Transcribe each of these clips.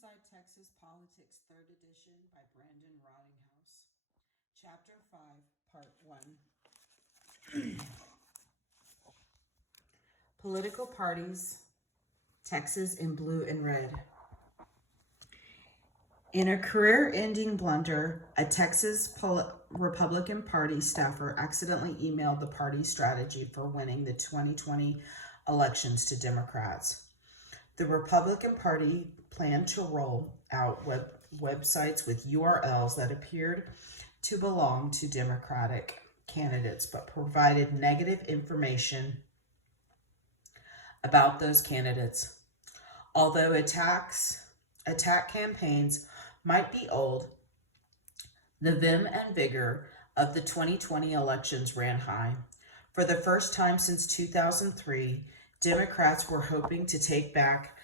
Inside Texas Politics, 3rd edition by Rottinghause. Chapter 5, Part 1. Political parties, Texas in blue and red. In a career-ending blunder, a Texas Republican Party staffer accidentally emailed the party strategy for winning the 2020 elections to Democrats. The Republican Party planned to roll out websites with URLs that appeared to belong to Democratic candidates, but provided negative information about those candidates. Although attack campaigns might be old, the vim and vigor of the 2020 elections ran high. For the first time since 2003, Democrats were hoping to take back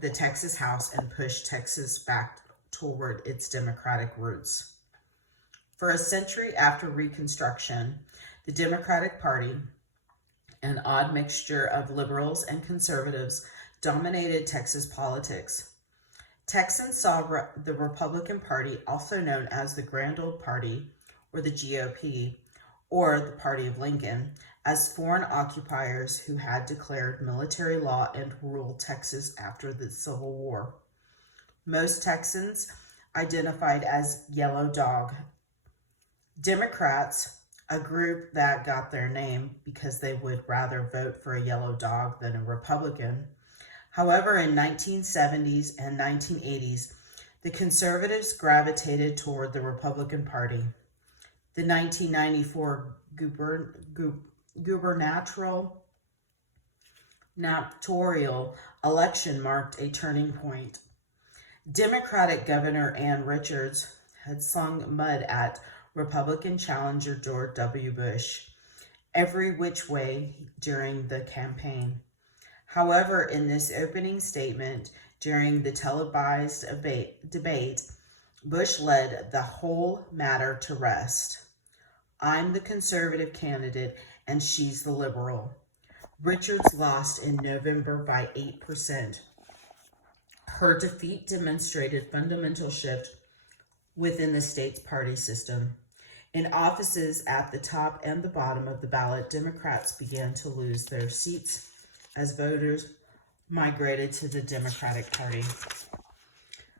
the Texas House and push Texas back toward its Democratic roots. For a century after Reconstruction, the Democratic Party, an odd mixture of liberals and conservatives, dominated Texas politics. Texans saw the Republican Party, also known as the Grand Old Party, or the GOP, or the Party of Lincoln, as foreign occupiers who had declared military law and ruled Texas after the Civil War. Most Texans identified as Yellow Dog. Democrats, a group that got their name because they would rather vote for a yellow dog than a Republican. However, in 1970s and 1980s, the conservatives gravitated toward the Republican Party. The 1994 gubernatorial election marked a turning point. Democratic Governor Ann Richards had slung mud at Republican challenger George W. Bush every which way during the campaign. However, in this opening statement during the televised debate, Bush led the whole matter to rest. "I'm the conservative candidate and she's the liberal." Richards lost in November by 8%. Her defeat demonstrated fundamental shift within the state's party system. In offices at the top and the bottom of the ballot, Democrats began to lose their seats as voters migrated to the Democratic Party.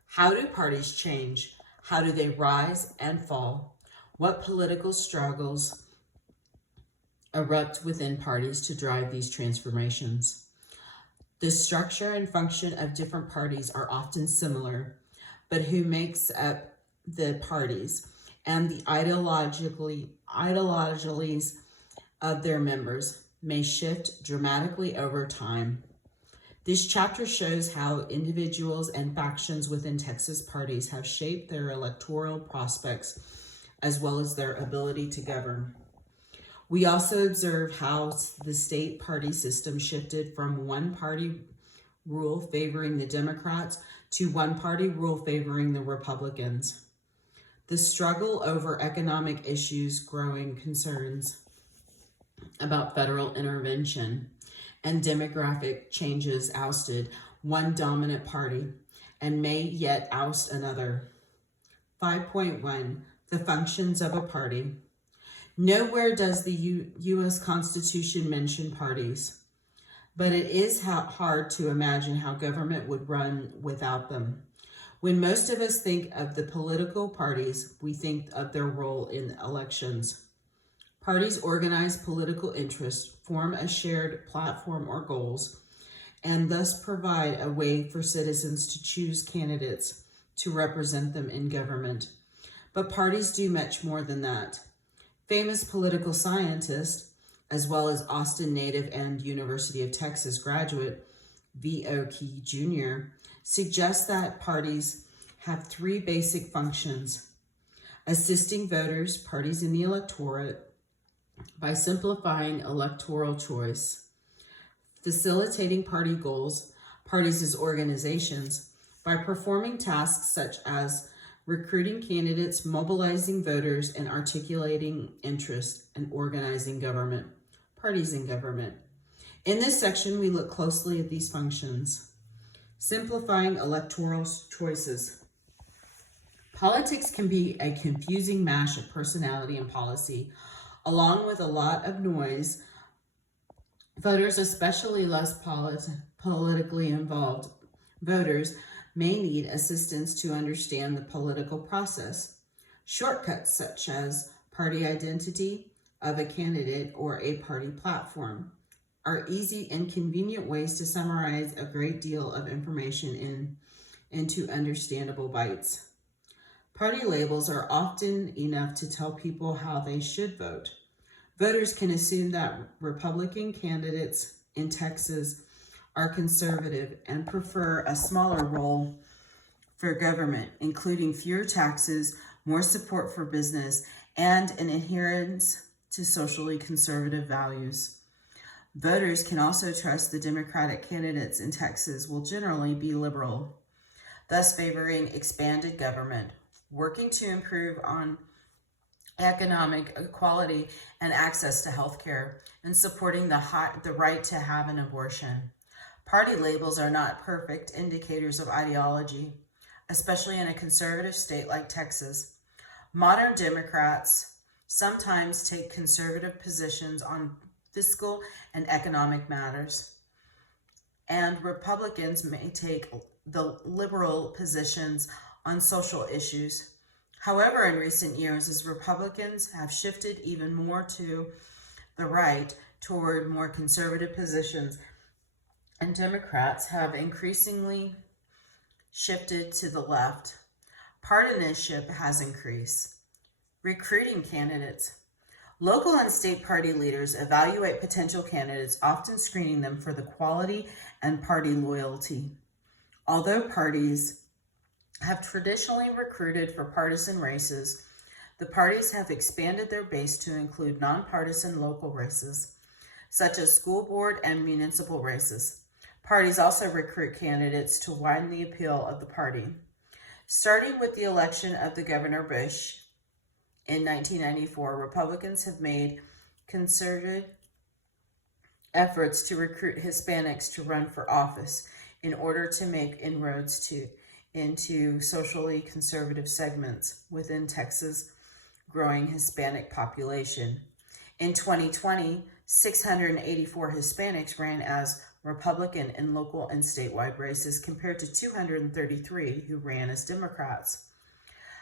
How do parties change? How do they rise and fall? What political struggles erupt within parties to drive these transformations? The structure and function of different parties are often similar, but who makes up the parties and the ideologies of their members may shift dramatically over time. This chapter shows how individuals and factions within Texas parties have shaped their electoral prospects as well as their ability to govern. We also observe how the state party system shifted from one-party rule favoring the Democrats to one-party rule favoring the Republicans. The struggle over economic issues, growing concerns about federal intervention, and demographic changes ousted one dominant party and may yet oust another. 5.1, the functions of a party. Nowhere does the U.S. Constitution mention parties, but it is hard to imagine how government would run without them. When most of us think of the political parties, we think of their role in elections. Parties organize political interests, form a shared platform or goals, and thus provide a way for citizens to choose candidates to represent them in government. But parties do much more than that. Famous political scientist, as well as Austin native and University of Texas graduate, V.O. Key Jr., suggests that parties have three basic functions: assisting voters, parties in the electorate, by simplifying electoral choice; facilitating party goals, parties as organizations, by performing tasks such as recruiting candidates, mobilizing voters, and articulating interest, and organizing government, parties in government. In this section, we look closely at these functions. Simplifying electoral choices. Politics can be a confusing mash of personality and policy, along with a lot of noise. Voters, especially less politically involved voters, may need assistance to understand the political process. Shortcuts such as party identity of a candidate or a party platform are easy and convenient ways to summarize a great deal of information into understandable bites. Party labels are often enough to tell people how they should vote. Voters can assume that Republican candidates in Texas are conservative and prefer a smaller role for government, including fewer taxes, more support for business, and an adherence to socially conservative values. Voters can also trust the Democratic candidates in Texas will generally be liberal, thus favoring expanded government, working to improve on economic equality and access to health care, and supporting the right to have an abortion. Party labels are not perfect indicators of ideology, especially in a conservative state like Texas. Modern Democrats sometimes take conservative positions on fiscal and economic matters, and Republicans may take the liberal positions on social issues. However, in recent years, as Republicans have shifted even more to the right toward more conservative positions, and Democrats have increasingly shifted to the left, partisanship has increased. Recruiting candidates. Local and state party leaders evaluate potential candidates, often screening them for the quality and party loyalty. Although parties have traditionally recruited for partisan races, the parties have expanded their base to include nonpartisan local races, such as school board and municipal races. Parties also recruit candidates to widen the appeal of the party. Starting with the election of the Governor Bush in 1994, Republicans have made concerted efforts to recruit Hispanics to run for office in order to make inroads into socially conservative segments within Texas' growing Hispanic population. In 2020, 684 Hispanics ran as Republican in local and statewide races compared to 233 who ran as Democrats.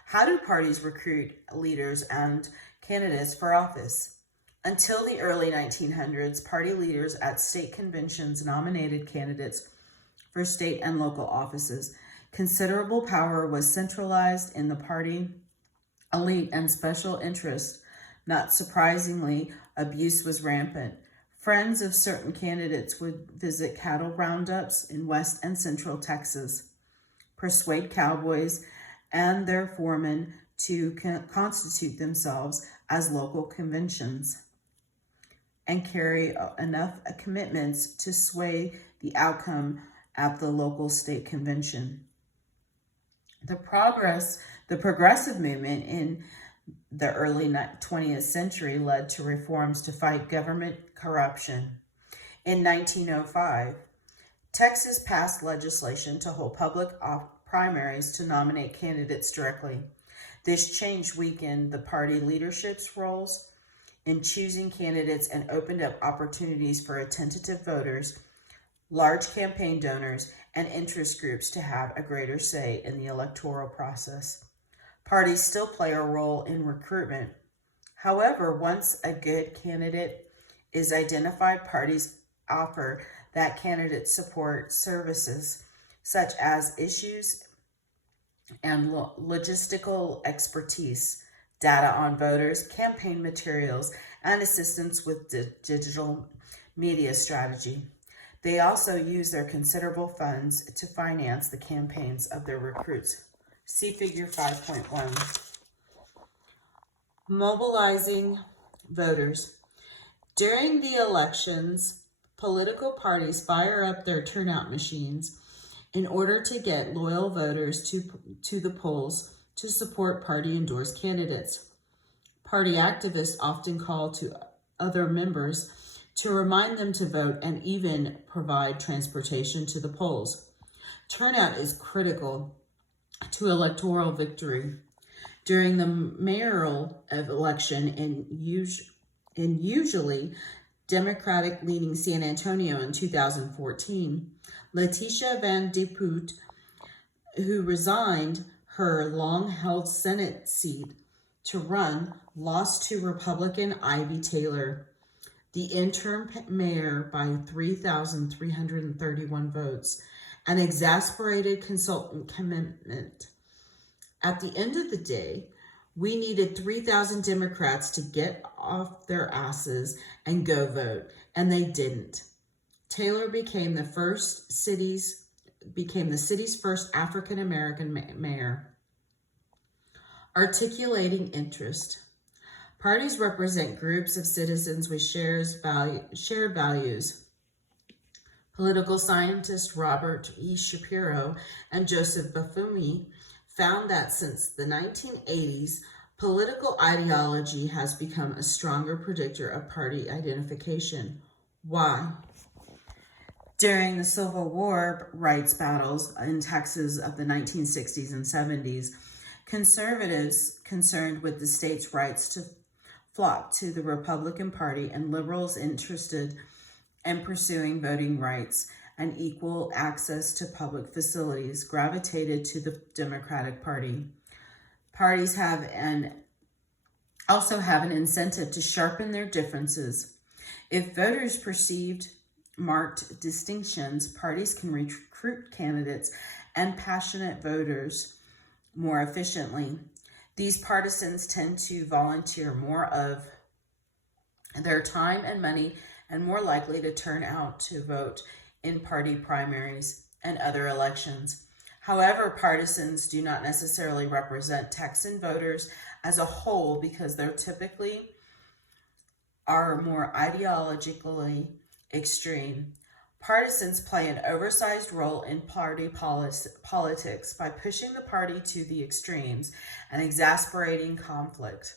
How do parties recruit leaders and candidates for office? Until the early 1900s, party leaders at state conventions nominated candidates for state and local offices. Considerable power was centralized in the party elite and special interests. Not surprisingly, abuse was rampant. Friends of certain candidates would visit cattle roundups in West and Central Texas, persuade cowboys and their foremen to constitute themselves as local conventions, and carry enough commitments to sway the outcome at the local state convention. The progressive movement in the early 20th century led to reforms to fight government corruption. In 1905, Texas passed legislation to hold public primaries to nominate candidates directly. This change weakened the party leadership's roles in choosing candidates and opened up opportunities for attentive voters, large campaign donors, and interest groups to have a greater say in the electoral process. Parties still play a role in recruitment. However, once a good candidate is identified, parties offer that candidate support services such as issues and logistical expertise, data on voters, campaign materials, and assistance with digital media strategy. They also use their considerable funds to finance the campaigns of their recruits. See Figure 5.1. Mobilizing voters. During the elections, political parties fire up their turnout machines in order to get loyal voters to the polls to support party-endorsed candidates. Party activists often call to other members to remind them to vote and even provide transportation to the polls. Turnout is critical to electoral victory. During the mayoral election in usually Democratic-leaning San Antonio in 2014, Letitia Van de Putte, who resigned her long-held Senate seat to run, lost to Republican Ivy Taylor, the interim mayor, by 3,331 votes, an exasperated consultant commitment. At the end of the day, we needed 3,000 Democrats to get off their asses and go vote, and they didn't. Taylor became the city's first African-American mayor. Articulating interest. Parties represent groups of citizens with shared values. Political scientists Robert E. Shapiro and Joseph Buffumi found that since the 1980s, political ideology has become a stronger predictor of party identification. Why? During the Civil War rights battles in Texas of the 1960s and 70s, conservatives concerned with the state's rights to flock to the Republican Party, and liberals interested in pursuing voting rights and equal access to public facilities gravitated to the Democratic Party. Parties also have an incentive to sharpen their differences. If voters perceived marked distinctions, parties can recruit candidates and passionate voters more efficiently. These partisans tend to volunteer more of their time and money and more likely to turn out to vote in party primaries and other elections. However, partisans do not necessarily represent Texan voters as a whole because they're typically are more ideologically extreme. Partisans play an oversized role in party politics by pushing the party to the extremes and exasperating conflict.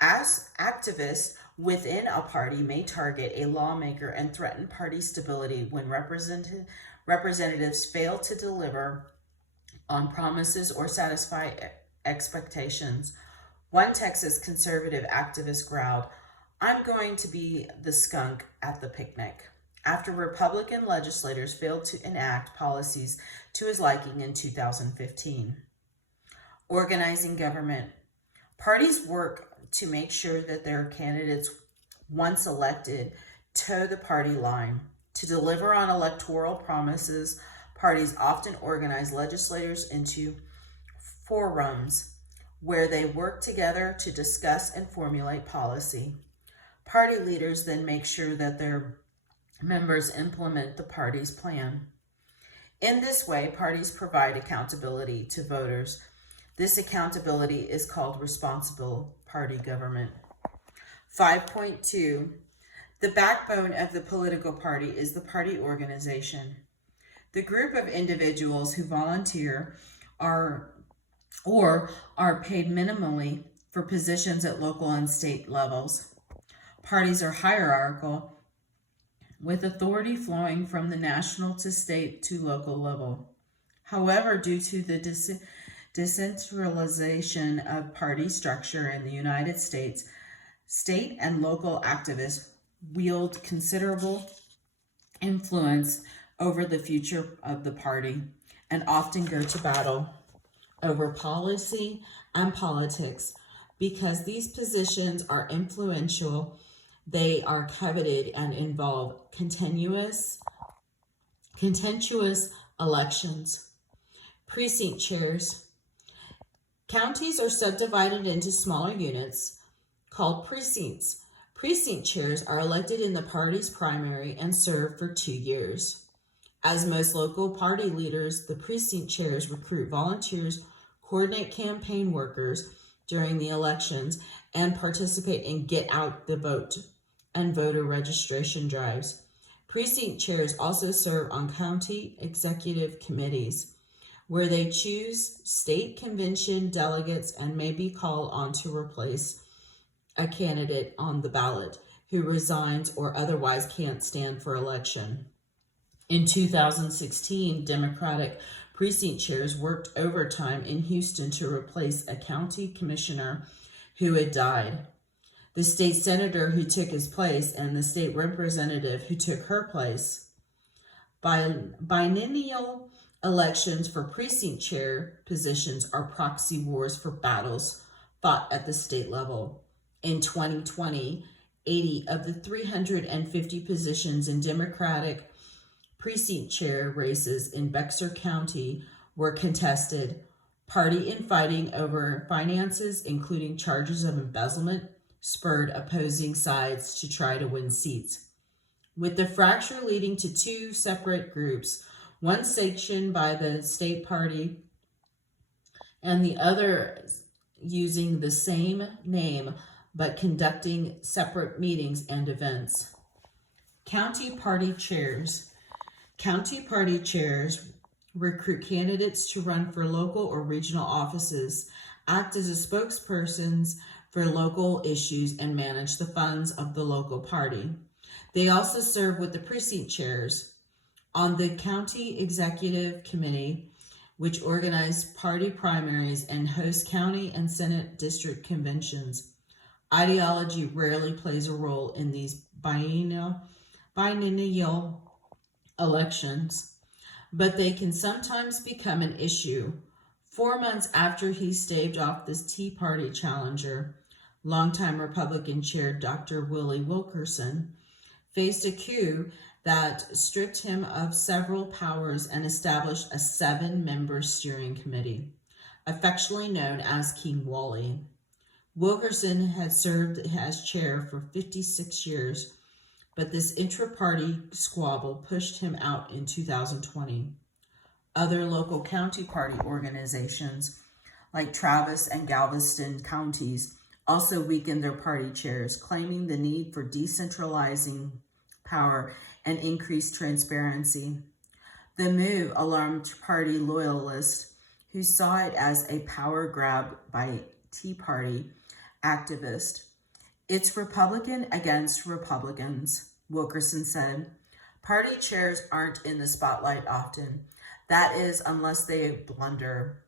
As activists within a party may target a lawmaker and threaten party stability when representatives fail to deliver on promises or satisfy expectations. One Texas conservative activist growled, "I'm going to be the skunk at the picnic," after Republican legislators failed to enact policies to his liking in 2015. Organizing government. Parties work to make sure that their candidates, once elected, toe the party line. To deliver on electoral promises, parties often organize legislators into forums where they work together to discuss and formulate policy. Party leaders then make sure that their members implement the party's plan. In this way, parties provide accountability to voters. This accountability is called responsible party government. 5.2. The backbone of the political party is the party organization. The group of individuals who volunteer are paid minimally for positions at local and state levels. Parties are hierarchical, with authority flowing from the national to state to local level. However, due to the decentralization of party structure in the United States, state and local activists wield considerable influence over the future of the party and often go to battle over policy and politics. Because these positions are influential, they are coveted and involve contentious elections. Precinct chairs. Counties are subdivided into smaller units called precincts. Precinct chairs are elected in the party's primary and serve for 2 years. As most local party leaders, the precinct chairs recruit volunteers, coordinate campaign workers during the elections, and participate in get out the vote and voter registration drives. Precinct chairs also serve on county executive committees, where they choose state convention delegates and may be called on to replace a candidate on the ballot who resigns or otherwise can't stand for election. In 2016, Democratic precinct chairs worked overtime in Houston to replace a county commissioner who had died. The state senator who took his place and the state representative who took her place. Biennial elections for precinct chair positions are proxy wars for battles fought at the state level. In 2020, 80 of the 350 positions in Democratic precinct chair races in Bexar County were contested. Party infighting over finances, including charges of embezzlement, spurred opposing sides to try to win seats, with the fracture leading to two separate groups, one sanctioned by the state party and the other using the same name but conducting separate meetings and events. County party chairs. County party chairs recruit candidates to run for local or regional offices, act as a spokespersons for local issues, and manage the funds of the local party. They also serve with the precinct chairs on the county executive committee, which organize party primaries and hosts county and Senate district conventions. Ideology rarely plays a role in these biennial elections, but they can sometimes become an issue. 4 months after he staved off this Tea Party challenger, longtime Republican chair Dr. Willie Wilkerson faced a coup that stripped him of several powers and established a 7-member steering committee, affectionately known as King Wally. Wilkerson had served as chair for 56 years, but this intra-party squabble pushed him out in 2020. Other local county party organizations, like Travis and Galveston counties, also weakened their party chairs, claiming the need for decentralizing power and increased transparency. The move alarmed party loyalists who saw it as a power grab by Tea Party activists. It's Republican against Republicans, Wilkerson said. Party chairs aren't in the spotlight often. That is, unless they blunder.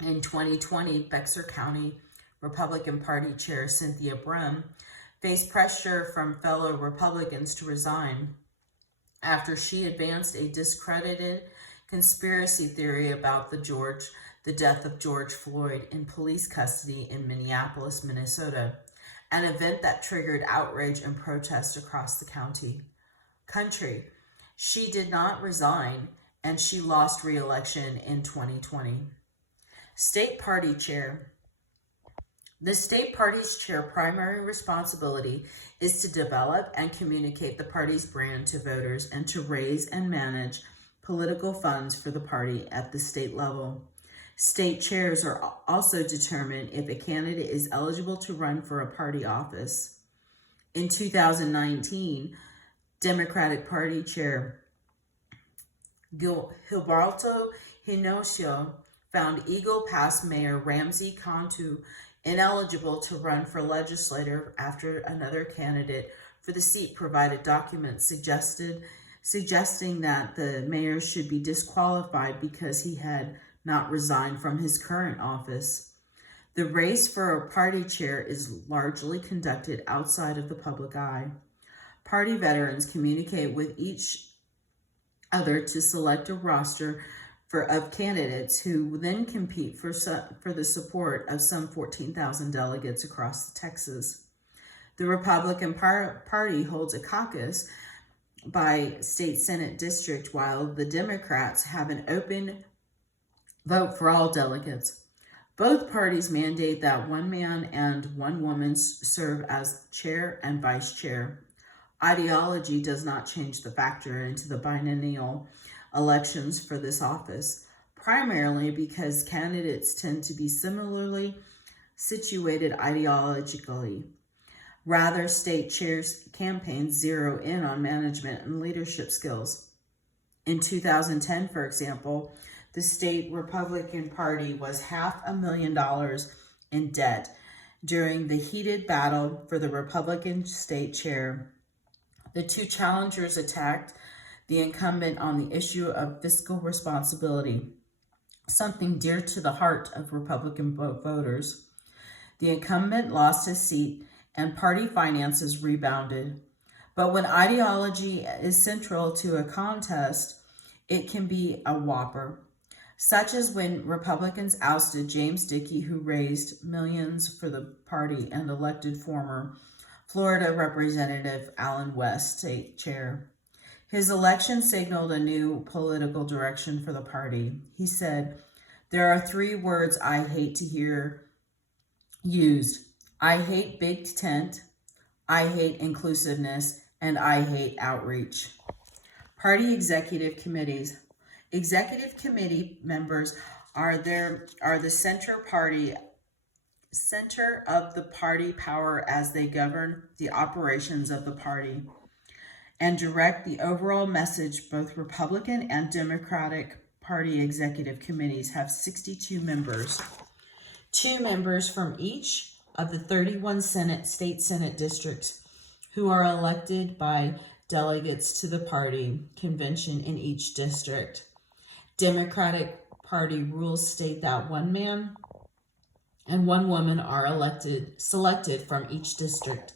In 2020, Bexar County Republican Party Chair Cynthia Brum faced pressure from fellow Republicans to resign after she advanced a discredited conspiracy theory about the death of George Floyd in police custody in Minneapolis, Minnesota, an event that triggered outrage and protest across the country. She did not resign, and she lost re-election in 2020. State Party Chair. The state party's chair primary responsibility is to develop and communicate the party's brand to voters and to raise and manage political funds for the party at the state level. State chairs are also determined if a candidate is eligible to run for a party office. In 2019, Democratic Party Chair Gilberto Hinojosa found Eagle Pass Mayor Ramsey Cantu ineligible to run for legislator after another candidate for the seat provided documents suggesting that the mayor should be disqualified because he had not resigned from his current office. The race for a party chair is largely conducted outside of the public eye. Party veterans communicate with each other to select a roster of candidates who then compete for the support of some 14,000 delegates across Texas. The Republican Party holds a caucus by state Senate district, while the Democrats have an open vote for all delegates. Both parties mandate that one man and one woman serve as chair and vice chair. Ideology does not change the factor into the biennial elections for this office, primarily because candidates tend to be similarly situated ideologically. Rather, state chairs campaigns zero in on management and leadership skills. In 2010, for example, the state Republican Party was $500,000 in debt during the heated battle for the Republican state chair. The two challengers attacked the incumbent on the issue of fiscal responsibility, something dear to the heart of Republican voters. The incumbent lost his seat and party finances rebounded. But when ideology is central to a contest, it can be a whopper, such as when Republicans ousted James Dickey, who raised millions for the party, and elected former Florida Representative Allen West, state chair. His election signaled a new political direction for the party. He said, "There are 3 words I hate to hear used. I hate big tent, I hate inclusiveness, and I hate outreach." Party executive committees. Executive committee members are the center of the party power as they govern the operations of the party and direct the overall message. Both Republican and Democratic Party executive committees have 62 members. 2 members from each of the 31 state Senate districts who are elected by delegates to the party convention in each district. Democratic Party rules state that 1 man and 1 woman are selected from each district.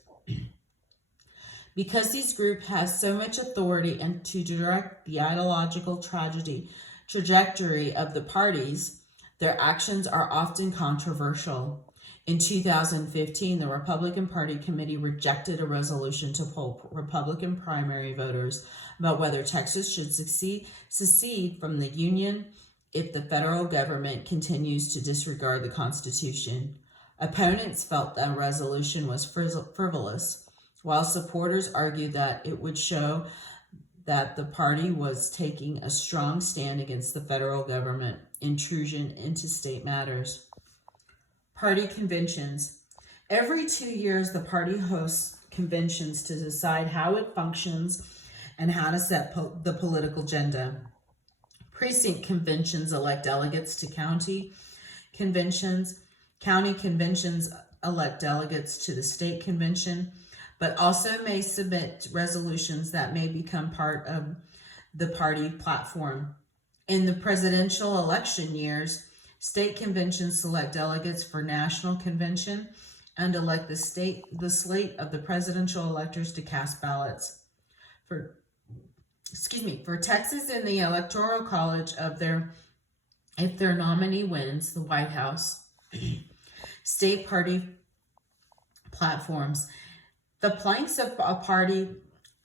Because this group has so much authority and to direct the ideological trajectory of the parties, their actions are often controversial. In 2015, the Republican Party Committee rejected a resolution to poll Republican primary voters about whether Texas should secede from the Union if the federal government continues to disregard the Constitution. Opponents felt that resolution was frivolous, while supporters argued that it would show that the party was taking a strong stand against the federal government intrusion into state matters. Party conventions. Every 2 years, the party hosts conventions to decide how it functions and how to set the political agenda. Precinct conventions elect delegates to county conventions. County conventions elect delegates to the state convention, but also may submit resolutions that may become part of the party platform. In the presidential election years, state conventions select delegates for national convention and elect the slate of the presidential electors to cast ballots. For Texas, in the Electoral College if their nominee wins the White House. State party platforms. The planks of a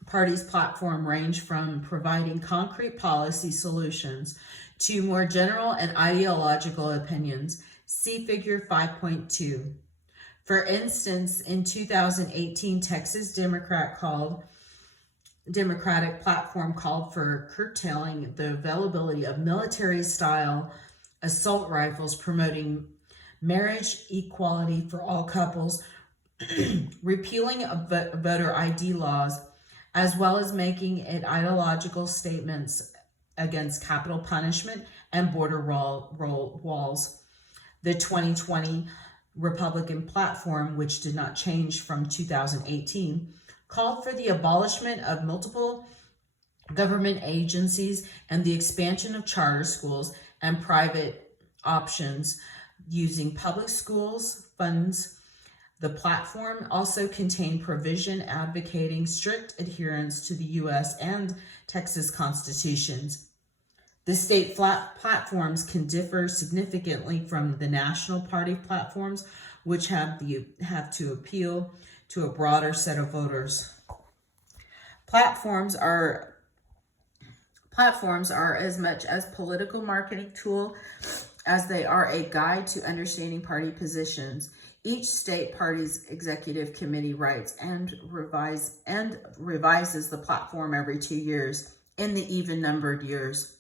party's platform range from providing concrete policy solutions to more general and ideological opinions. See figure 5.2. For instance, in 2018, Texas Democratic platform called for curtailing the availability of military-style assault rifles, promoting marriage equality for all couples, repealing voter ID laws, as well as making it ideological statements against capital punishment and border walls. The 2020 Republican platform, which did not change from 2018, called for the abolishment of multiple government agencies and the expansion of charter schools and private options using public schools funds. The platform also contained provision advocating strict adherence to the U.S. and Texas constitutions. The state platforms can differ significantly from the national party platforms, which have to appeal to a broader set of voters. Platforms are as much as political marketing tool as they are a guide to understanding party positions. Each state party's executive committee writes and revises the platform every 2 years in the even-numbered years.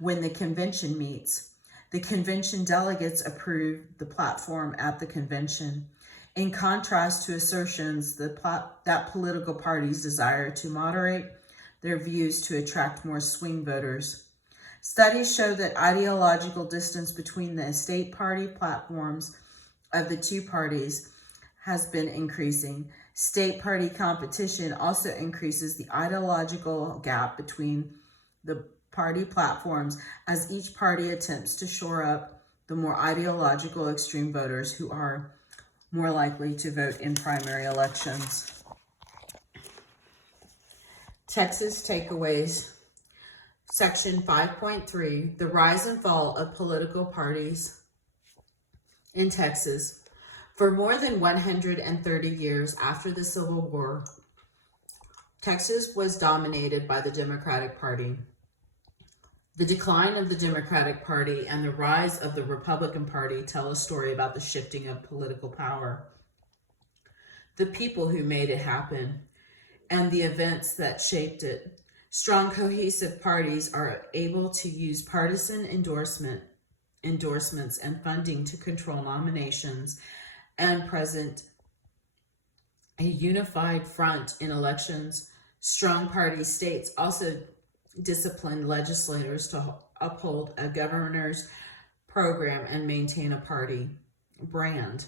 When the convention meets, the convention delegates approve the platform at the convention. In contrast to assertions that political parties desire to moderate their views to attract more swing voters. Studies show that ideological distance between the state party platforms of the 2 parties has been increasing. State party competition also increases the ideological gap between the party platforms as each party attempts to shore up the more ideological extreme voters who are more likely to vote in primary elections. Texas takeaways. Section 5.3, the rise and fall of political parties in Texas. For more than 130 years after the Civil War, Texas was dominated by the Democratic Party. The decline of the Democratic Party and the rise of the Republican Party tell a story about the shifting of political power, the people who made it happen, and the events that shaped it. Strong, cohesive parties are able to use partisan endorsements and funding to control nominations and present a unified front in elections. Strong party states also disciplined legislators to uphold a governor's program and maintain a party brand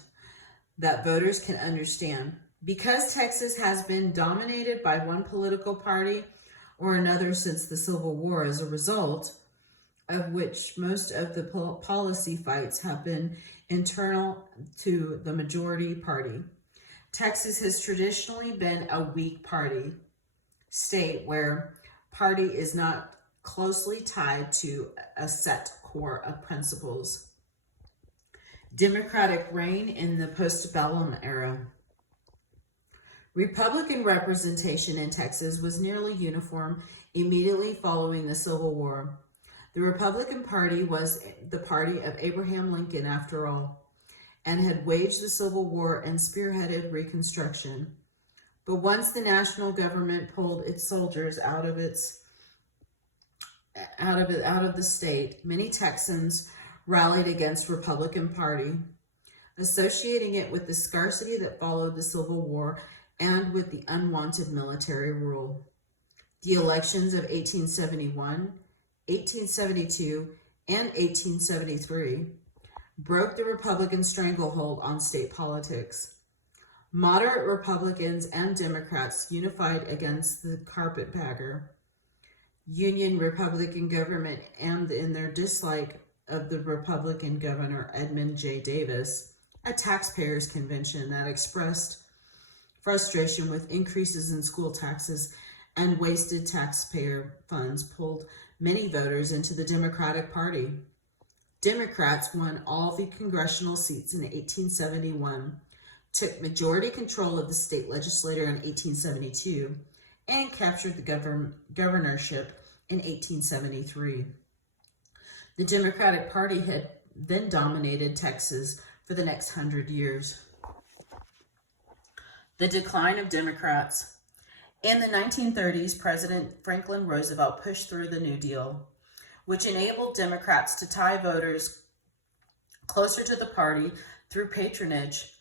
that voters can understand. Because Texas has been dominated by one political party or another since the Civil War, as a result of which most of the policy fights have been internal to the majority party. Texas has traditionally been a weak party state where party is not closely tied to a set core of principles. Democratic reign in the postbellum era. Republican representation in Texas was nearly uniform immediately following the Civil War. The Republican Party was the party of Abraham Lincoln, after all, and had waged the Civil War and spearheaded Reconstruction. But once the national government pulled its soldiers out of the state, many Texans rallied against Republican Party, associating it with the scarcity that followed the Civil War and with the unwanted military rule. The elections of 1871, 1872, and 1873 broke the Republican stranglehold on state politics. Moderate Republicans and Democrats unified against the carpetbagger Union Republican government and in their dislike of the Republican Governor Edmund J. Davis, a taxpayers' convention that expressed frustration with increases in school taxes and wasted taxpayer funds pulled many voters into the Democratic Party. Democrats won all the congressional seats in 1871, took majority control of the state legislature in 1872, and captured the governorship in 1873. The Democratic Party had then dominated Texas for the next 100 years. The decline of Democrats. In the 1930s, President Franklin Roosevelt pushed through the New Deal, which enabled Democrats to tie voters closer to the party through patronage.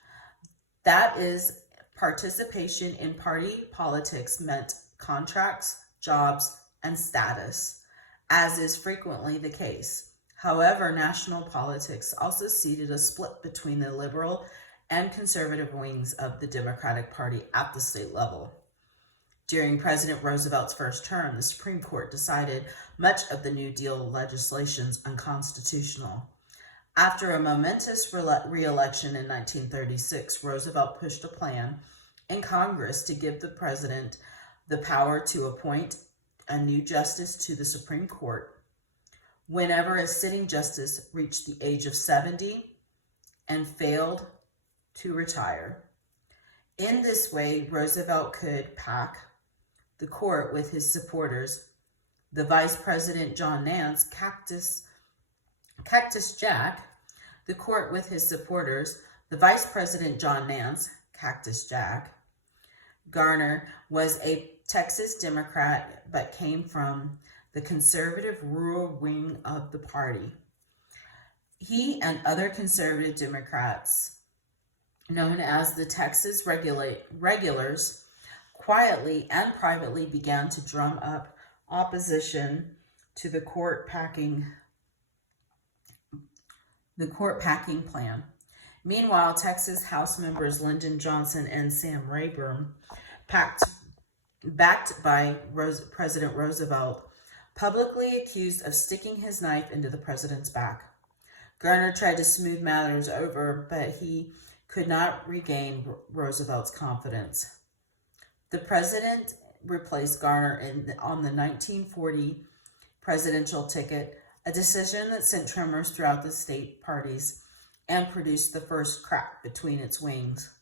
That is, participation in party politics meant contracts, jobs, and status, as is frequently the case. However, national politics also seeded a split between the liberal and conservative wings of the Democratic Party at the state level. During President Roosevelt's first term, the Supreme Court decided much of the New Deal legislations unconstitutional. After a momentous re-election in 1936, Roosevelt pushed a plan in Congress to give the president the power to appoint a new justice to the Supreme Court whenever a sitting justice reached the age of 70 and failed to retire. In this way, Roosevelt could pack the court with his supporters, the Vice President John Nance, Cactus Jack, the court with his supporters, the Vice President John Nance, Cactus Jack. Garner was a Texas Democrat, but came from the conservative rural wing of the party. He and other conservative Democrats, known as the Texas Regulars, quietly and privately began to drum up opposition to the court packing plan. Meanwhile, Texas House members Lyndon Johnson and Sam Rayburn, backed by President Roosevelt, publicly accused of sticking his knife into the president's back. Garner tried to smooth matters over, but he could not regain Roosevelt's confidence. The president replaced Garner on the 1940 presidential ticket, a decision that sent tremors throughout the state parties and produced the first crack between its wings.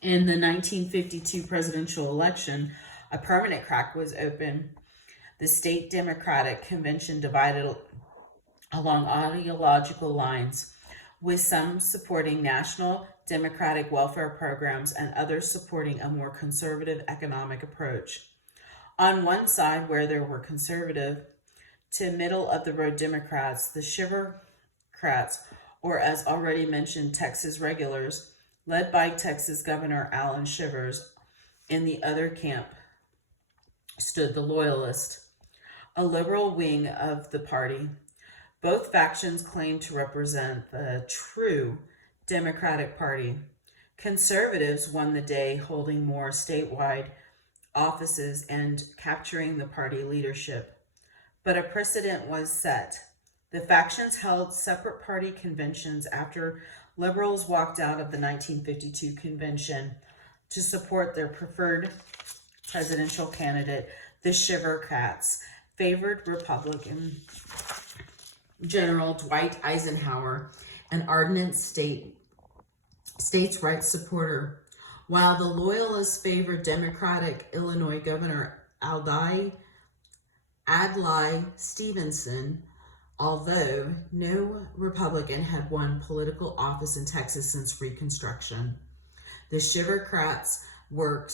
In the 1952 presidential election, a permanent crack was opened. The state Democratic Convention divided along ideological lines, with some supporting national democratic welfare programs and others supporting a more conservative economic approach. On one side, where there were conservative to middle-of-the-road Democrats, the Shivercrats, or as already mentioned, Texas Regulars, led by Texas Governor Allen Shivers. In the other camp stood the Loyalists, a liberal wing of the party. Both factions claimed to represent the true Democratic Party. Conservatives won the day, holding more statewide offices and capturing the party leadership. But a precedent was set. The factions held separate party conventions after liberals walked out of the 1952 convention to support their preferred presidential candidate. The Shivercrats favored Republican General Dwight Eisenhower, an ardent states' rights supporter, while the Loyalists favored Democratic Illinois Governor Adlai Stevenson, although no Republican had won political office in Texas since Reconstruction. The Shivercrats work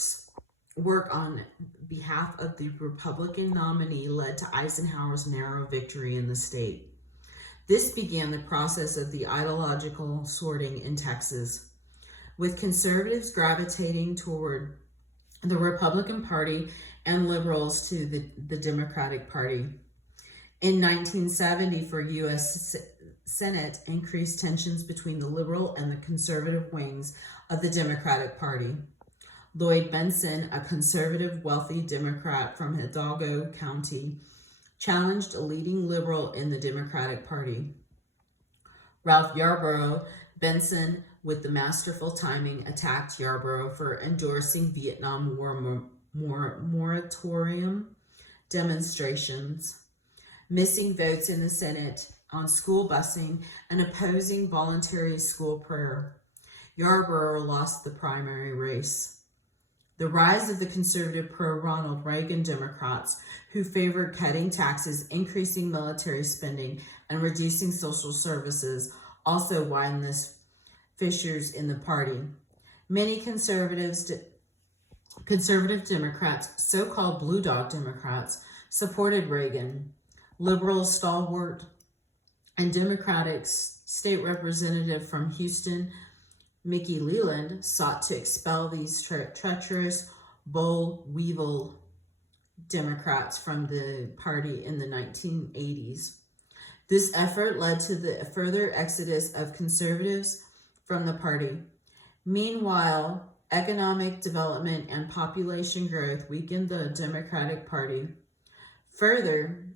on behalf of the Republican nominee led to Eisenhower's narrow victory in the state. This began the process of the ideological sorting in Texas, with conservatives gravitating toward the Republican Party and liberals to the Democratic Party. In 1970, for U.S. Senate, increased tensions between the liberal and the conservative wings of the Democratic Party. Lloyd Bentsen, a conservative, wealthy Democrat from Hidalgo County, challenged a leading liberal in the Democratic Party. Ralph Yarborough, Bentsen, with the masterful timing, attacked Yarborough for endorsing Vietnam War moratorium demonstrations, missing votes in the Senate on school busing, and opposing voluntary school prayer. Yarborough lost the primary race. The rise of the conservative pro-Ronald Reagan Democrats, who favored cutting taxes, increasing military spending, and reducing social services, also widened the fissures in the party. Many conservative Democrats, so-called Blue Dog Democrats, supported Reagan. Liberal stalwart and Democratic state representative from Houston, Mickey Leland, sought to expel these treacherous, boll weevil Democrats from the party in the 1980s. This effort led to the further exodus of conservatives from the party. Meanwhile, economic development and population growth weakened the Democratic Party. Further,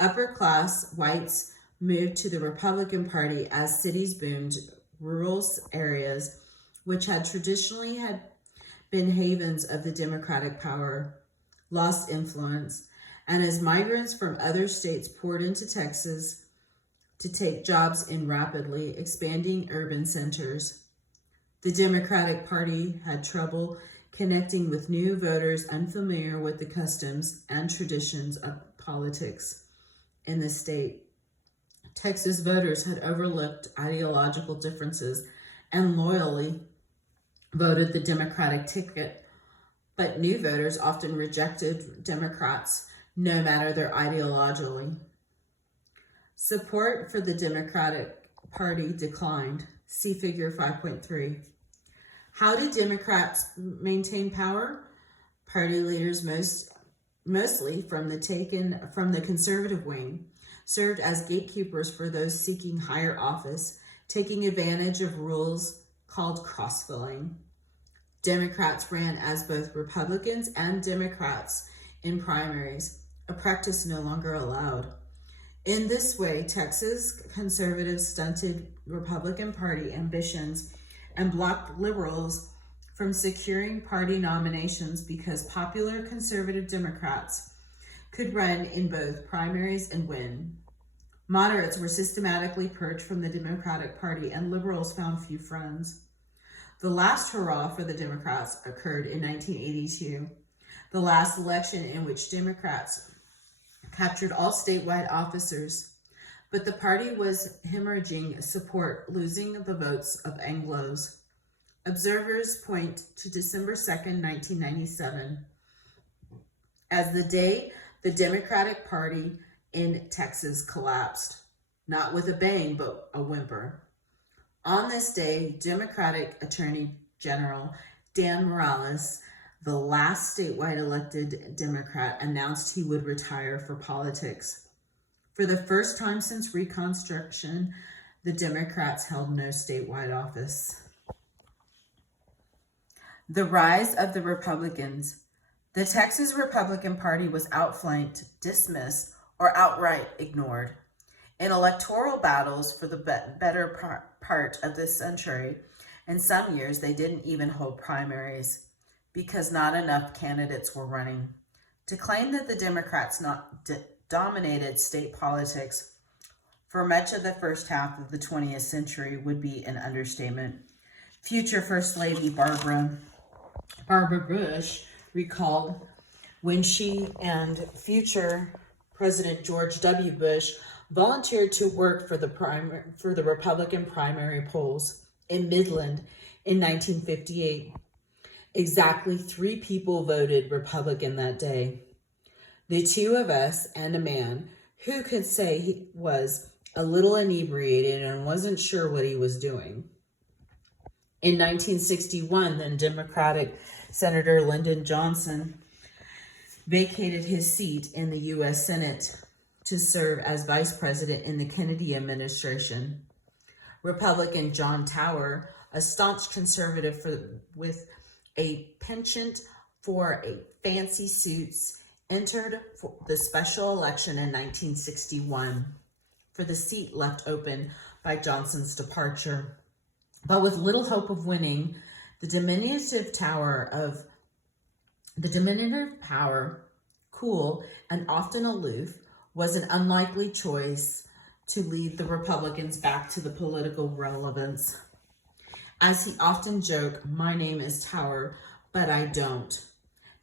upper-class whites moved to the Republican Party as cities boomed. Rural areas, which had traditionally been havens of the Democratic power, lost influence, and as migrants from other states poured into Texas to take jobs in rapidly expanding urban centers, the Democratic Party had trouble connecting with new voters unfamiliar with the customs and traditions of politics in the state. Texas voters had overlooked ideological differences and loyally voted the Democratic ticket, but new voters often rejected Democrats, no matter their ideology. Support for the Democratic Party declined. See Figure 5.3. How did Democrats maintain power? Party leaders, mostly from the conservative wing, served as gatekeepers for those seeking higher office. taking advantage of rules called cross-filling. Democrats ran as both Republicans and Democrats in primaries, a practice no longer allowed. In this way, Texas conservatives stunted Republican Party ambitions and blocked liberals from securing party nominations because popular conservative Democrats could run in both primaries and win. Moderates were systematically purged from the Democratic Party, and liberals found few friends. The last hurrah for the Democrats occurred in 1982, the last election in which Democrats captured all statewide officers, but the party was hemorrhaging support, losing the votes of Anglos. Observers point to December 2nd, 1997, as the day the Democratic Party in Texas collapsed, not with a bang, but a whimper. On this day, Democratic Attorney General Dan Morales, the last statewide elected Democrat, announced he would retire for politics. For the first time since Reconstruction, the Democrats held no statewide office. The rise of the Republicans. The Texas Republican Party was outflanked, dismissed, or outright ignored. In electoral battles for the better part of this century, in some years they didn't even hold primaries because not enough candidates were running. To claim that the Democrats dominated state politics for much of the first half of the 20th century would be an understatement. Future First Lady Barbara Bush recalled when she and future President George W. Bush volunteered to work for the Republican primary polls in Midland in 1958. Exactly 3 people voted Republican that day. The 2 of us and a man who could say he was a little inebriated and wasn't sure what he was doing. In 1961, then Democratic Senator Lyndon Johnson vacated his seat in the U.S. Senate to serve as vice president in the Kennedy administration. Republican John Tower, a staunch conservative with a penchant for fancy suits, entered the special election in 1961 for the seat left open by Johnson's departure. But with little hope of winning, the diminutive power, cool and often aloof, was an unlikely choice to lead the Republicans back to the political relevance. As he often joked, "My name is Tower, but I don't."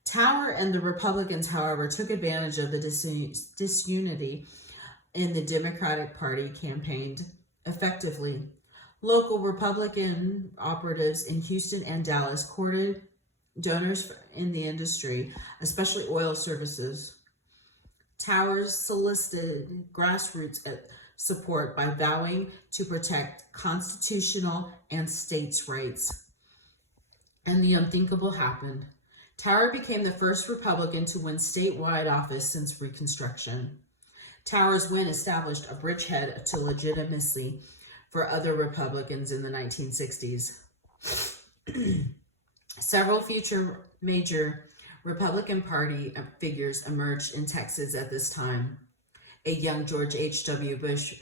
Tower and the Republicans, however, took advantage of the disunity in the Democratic Party, campaigned effectively. Local Republican operatives in Houston and Dallas courted donors in the industry, especially oil services. Towers solicited grassroots support by vowing to protect constitutional and states' rights. And the unthinkable happened. Tower became the first Republican to win statewide office since Reconstruction. Tower's win established a bridgehead to legitimacy for other Republicans in the 1960s. Several future major Republican Party figures emerged in Texas at this time. A young George H.W. Bush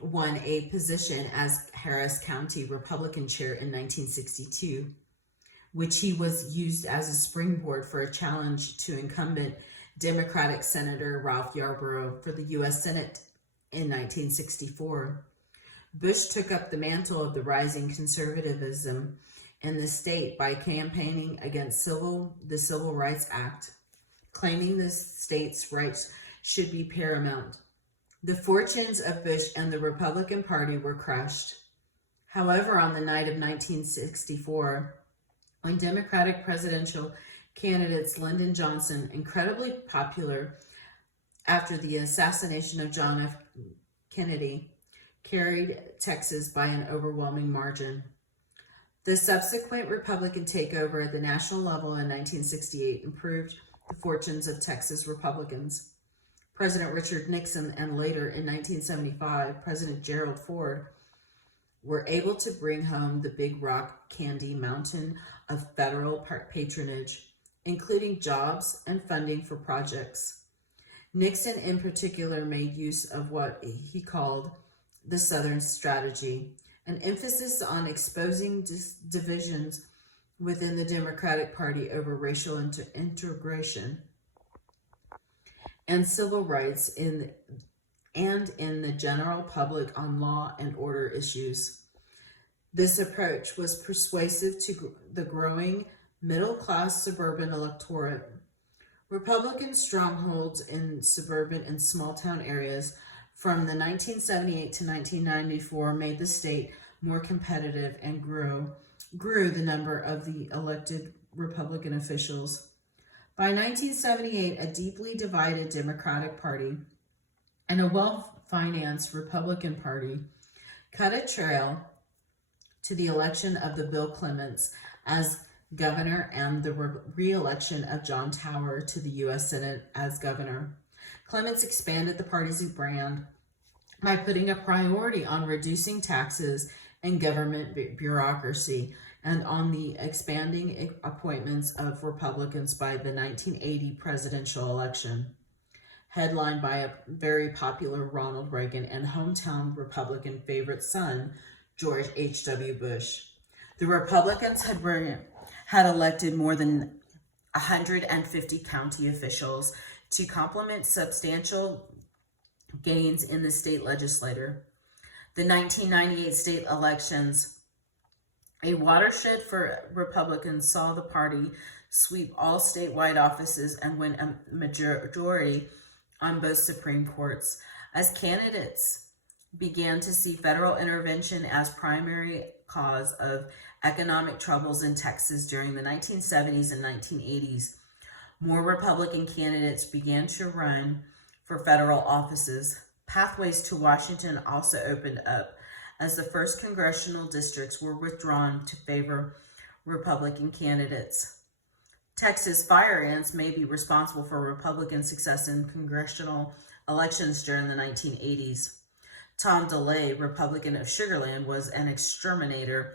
won a position as Harris County Republican chair in 1962, which he was used as a springboard for a challenge to incumbent Democratic Senator Ralph Yarborough for the U.S. Senate in 1964. Bush took up the mantle of the rising conservatism in the state by campaigning against the Civil Rights Act, claiming the state's rights should be paramount. The fortunes of Bush and the Republican Party were crushed. However, on the night of 1964, when Democratic presidential candidates Lyndon Johnson, incredibly popular after the assassination of John F. Kennedy, carried Texas by an overwhelming margin. The subsequent Republican takeover at the national level in 1968 improved the fortunes of Texas Republicans. President Richard Nixon and later in 1975, President Gerald Ford were able to bring home the big rock candy mountain of federal patronage, including jobs and funding for projects. Nixon, in particular, made use of what he called the Southern Strategy, an emphasis on exposing divisions within the Democratic Party over racial integration and civil rights in the general public on law and order issues. This approach was persuasive to the growing middle-class suburban electorate. Republican strongholds in suburban and small-town areas from the 1978 to 1994 made the state more competitive and grew the number of the elected Republican officials. By 1978, a deeply divided Democratic Party and a well-financed Republican Party cut a trail to the election of the Bill Clements as governor and the re-election of John Tower to the U.S. Senate as governor. Clements expanded the party's brand by putting a priority on reducing taxes and government bureaucracy and on the expanding appointments of Republicans by the 1980 presidential election, headlined by a very popular Ronald Reagan and hometown Republican favorite son, George H.W. Bush. The Republicans had elected more than 150 county officials to complement substantial gains in the state legislature. The 1998 state elections, a watershed for Republicans, saw the party sweep all statewide offices and win a majority on both Supreme Courts. As candidates began to see federal intervention as primary cause of economic troubles in Texas during the 1970s and 1980s, more Republican candidates began to run for federal offices. Pathways to Washington also opened up as the first congressional districts were withdrawn to favor Republican candidates. Texas fire ants may be responsible for Republican success in congressional elections during the 1980s. Tom DeLay, Republican of Sugar Land, was an exterminator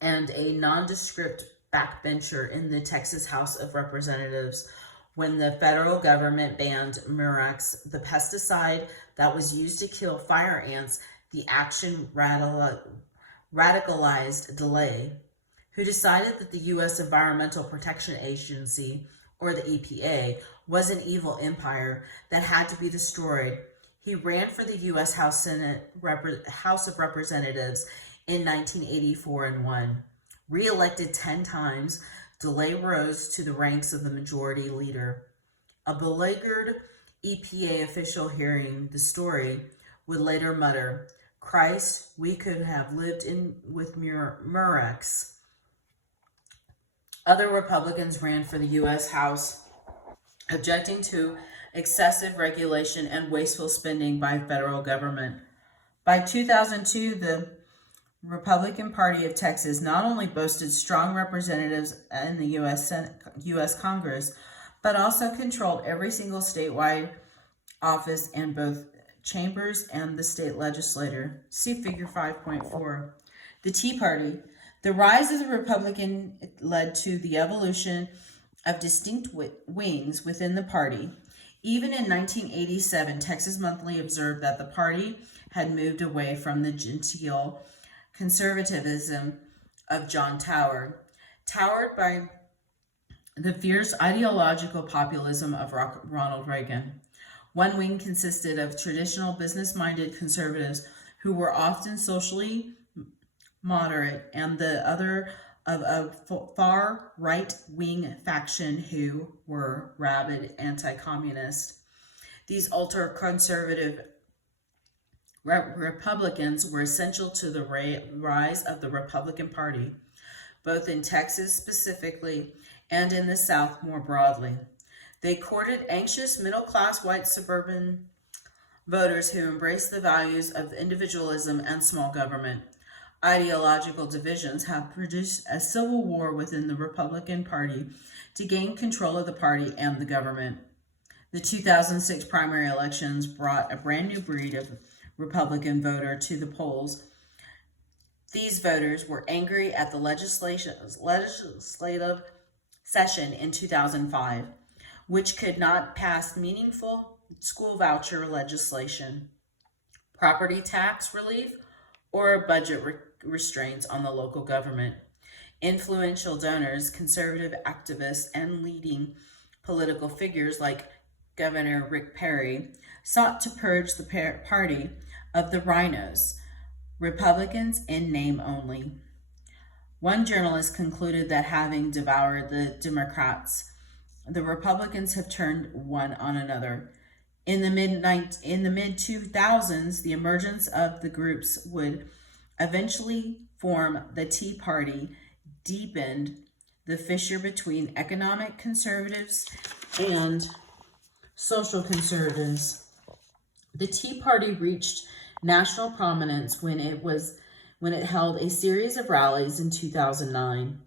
and a nondescript backbencher in the Texas House of Representatives when the federal government banned Murex, the pesticide that was used to kill fire ants. The action radicalized DeLay, who decided that the U.S. Environmental Protection Agency, or the EPA, was an evil empire that had to be destroyed. He ran for the U.S. House of Representatives in 1984 and won. Re-elected 10 times, DeLay rose to the ranks of the majority leader. A beleaguered EPA official hearing the story would later mutter, "Christ, we could have lived with Murex." Other Republicans ran for the U.S. House, objecting to excessive regulation and wasteful spending by federal government. By 2002, the Republican Party of Texas not only boasted strong representatives in the U.S. Congress, but also controlled every single statewide office in both chambers and the state legislature. See Figure 5.4. The Tea Party. The rise of the Republican led to the evolution of distinct wings within the party. Even in 1987, Texas Monthly observed that the party had moved away from the genteel conservatism of John Tower, towered by the fierce ideological populism of Ronald Reagan. One wing consisted of traditional business-minded conservatives who were often socially moderate, and the other of a far right-wing faction who were rabid anti-communist. These ultra-conservative Republicans were essential to the rise of the Republican Party, both in Texas specifically and in the South more broadly. They courted anxious middle-class white suburban voters who embraced the values of individualism and small government. Ideological divisions have produced a civil war within the Republican Party to gain control of the party and the government. The 2006 primary elections brought a brand new breed of Republican voter to the polls. These voters were angry at the legislative session in 2005, which could not pass meaningful school voucher legislation, property tax relief, or budget restraints on the local government. Influential donors, conservative activists, and leading political figures like Governor Rick Perry sought to purge the party of the rhinos, Republicans in name only. One journalist concluded that having devoured the Democrats, the Republicans have turned one on another. In the mid-2000s, the emergence of the groups would eventually form the Tea Party deepened the fissure between economic conservatives and social conservatives. The Tea Party reached national prominence when it held a series of rallies in 2009.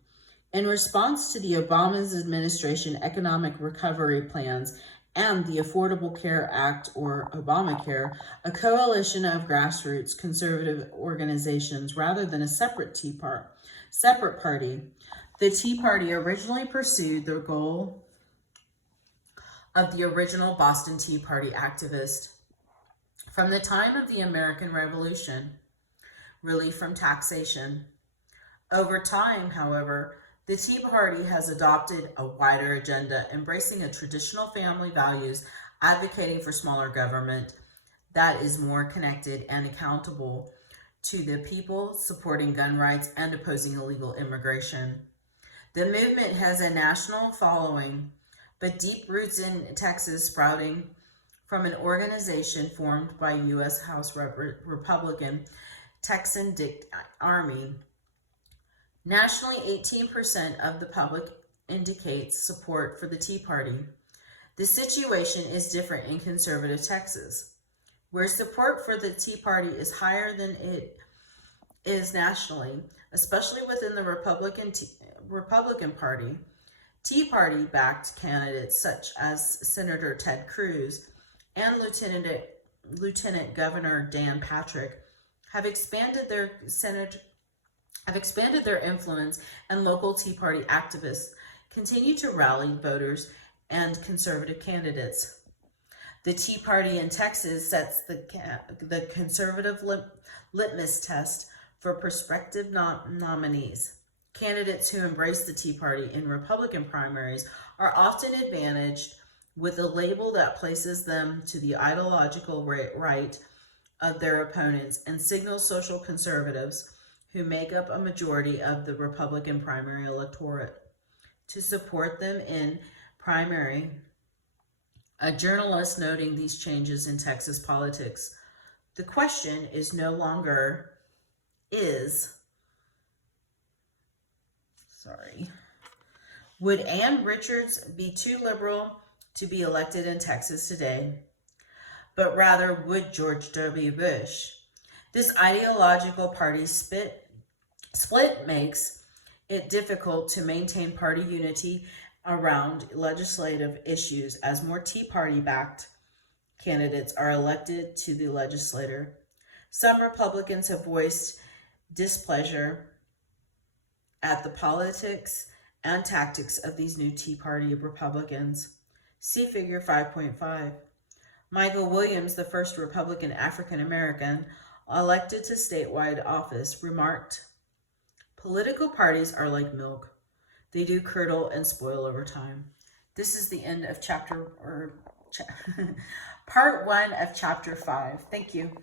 In response to the Obama administration economic recovery plans and the Affordable Care Act, or Obamacare, a coalition of grassroots conservative organizations rather than a separate party, the Tea Party originally pursued the goal of the original Boston Tea Party activist. From the time of the American Revolution, relief from taxation. Over time, however, the Tea Party has adopted a wider agenda, embracing a traditional family values, advocating for smaller government that is more connected and accountable to the people, supporting gun rights, and opposing illegal immigration. The movement has a national following, but deep roots in Texas, sprouting from an organization formed by U.S. House Republican Texan Dick Armey. Nationally, 18% of the public indicates support for the Tea Party. The situation is different in conservative Texas, where support for the Tea Party is higher than it is nationally, especially within the Republican Party. Tea Party-backed candidates such as Senator Ted Cruz and Lieutenant Governor Dan Patrick have expanded their influence, and local Tea Party activists continue to rally voters and conservative candidates. The Tea Party in Texas sets the conservative litmus test for prospective nominees. Candidates who embrace the Tea Party in Republican primaries are often advantaged with a label that places them to the ideological right of their opponents and signals social conservatives, who make up a majority of the Republican primary electorate, to support them in primary. A journalist noting these changes in Texas politics. The question is no longer would Ann Richards be too liberal to be elected in Texas today? But rather, would George W. Bush? This ideological party split makes it difficult to maintain party unity around legislative issues as more Tea Party-backed candidates are elected to the legislature. Some Republicans have voiced displeasure at the politics and tactics of these new Tea Party Republicans. See Figure 5.5. Michael Williams, the first Republican African-American elected to statewide office, remarked, "Political parties are like milk. They do curdle and spoil over time." This is the end of part 1 of chapter 5. Thank you.